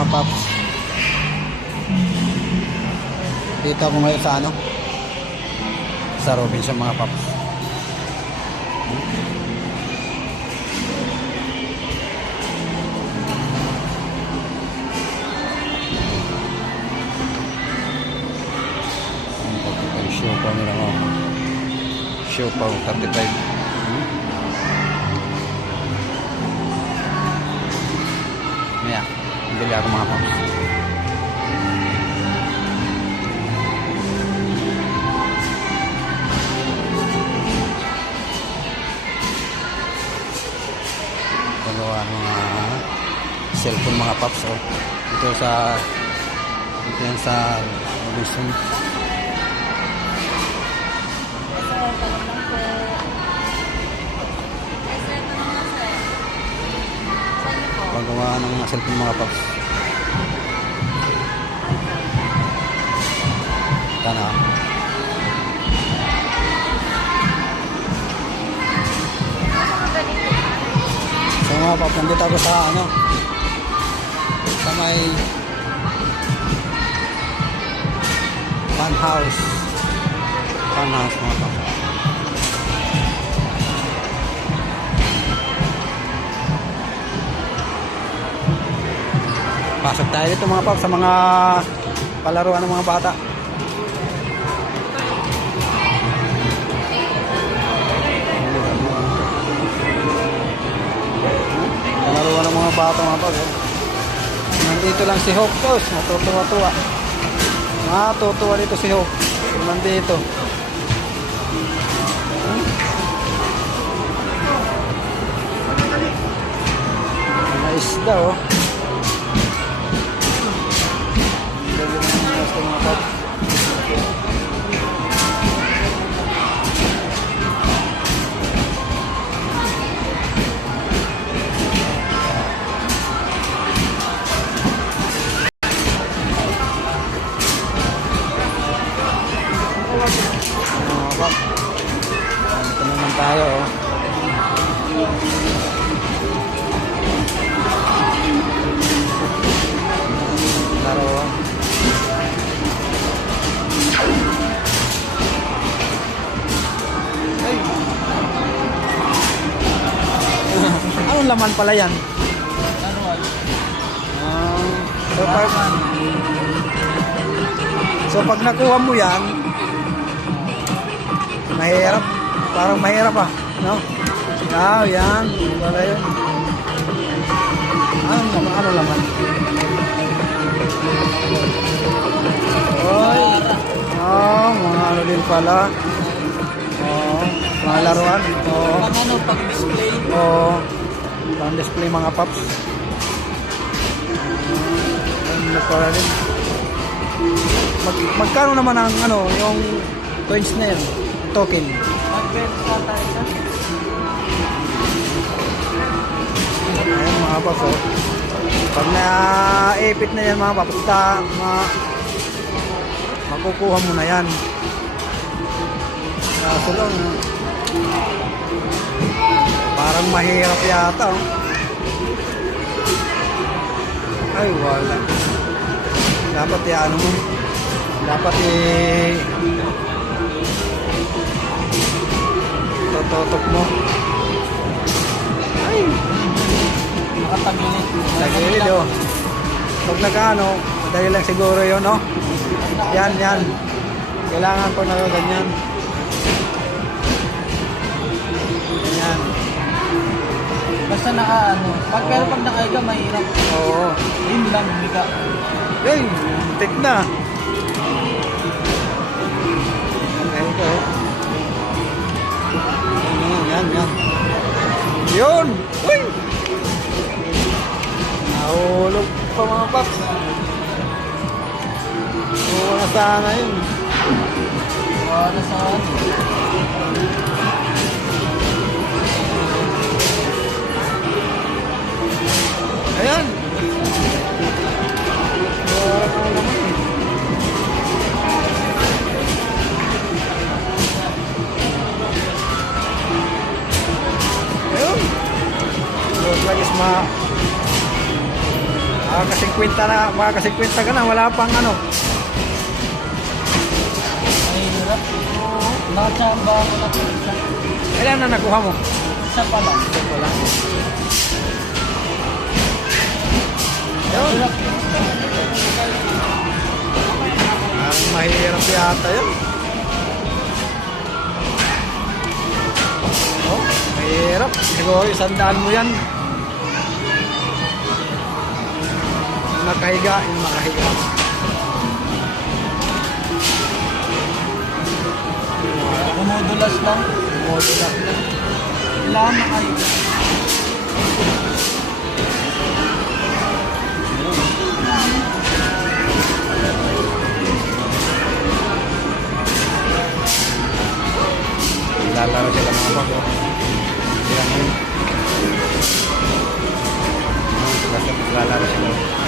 mga paps. Dito ako ngayon sa ano? Sa Robinson mga paps. Siopaw nila nga. Siopaw 35. Maya, bili ako mga paps. Pagawa mga cellphone mga paps. Oh. Ito yan sa Robinson. Pagawa ng mga cellphone mga paps. Tana. So mga paps, nandito ako sa ano, sa may funhouse mga paps. Pasok tayo dito mga paps sa mga palaruan ng mga bata. Palaruan ng mga bata mga paps. Nandito lang si Hope Tos, natutuwa-tuwa. Natutuwa dito si Hope. Nandito. Mga isda oh. Ito naman tayo oh. Laro oh. Ay. Anong laman pala yan? So pag nakuha mo yan, mahirap, parang mahirap no? Yan, wala yun. Ano laman? Oy, mga ano din pala. Mga laruan. Pang display. Pang display mga paps. Ano pala rin. Magkano naman ang yung coins na yan? Token. Ayan mga paps oh. Pag na-ipit na yan mga paps, makukuha mo na yan. Kaso lang parang mahirap yata oh. Ay wala. Dapat ano mo, dapat tototok mo. Ay Nakatagilid. tagilid oh. Pag nagano, madali lang siguro yun no. Yan kailangan ko na ganyan. Ganyan. Basta pero pag nakaiga mahirap. Oo. Yun lang biga. Hey, tek na. Ito. Yan. Yun. Uy. Nahulog pa mga paps. Oo, sana yun. Wala saan. Ayan. makaka-50 ka na, wala pang ano. Mahirap. Nakachamba ako na po isa. Ilan na nakuha mo? Isa pa lang. Wala. Yun. Hirap. Ang mahirap yata yun. Oh, mahirap. Siguro 100 mo yan. Nakahiga, yung makahiga. Kumudulas lang. Modular. Kailangan nakahiga. Lalaro sila mga bago. Sila ngayon. Lalaro sila.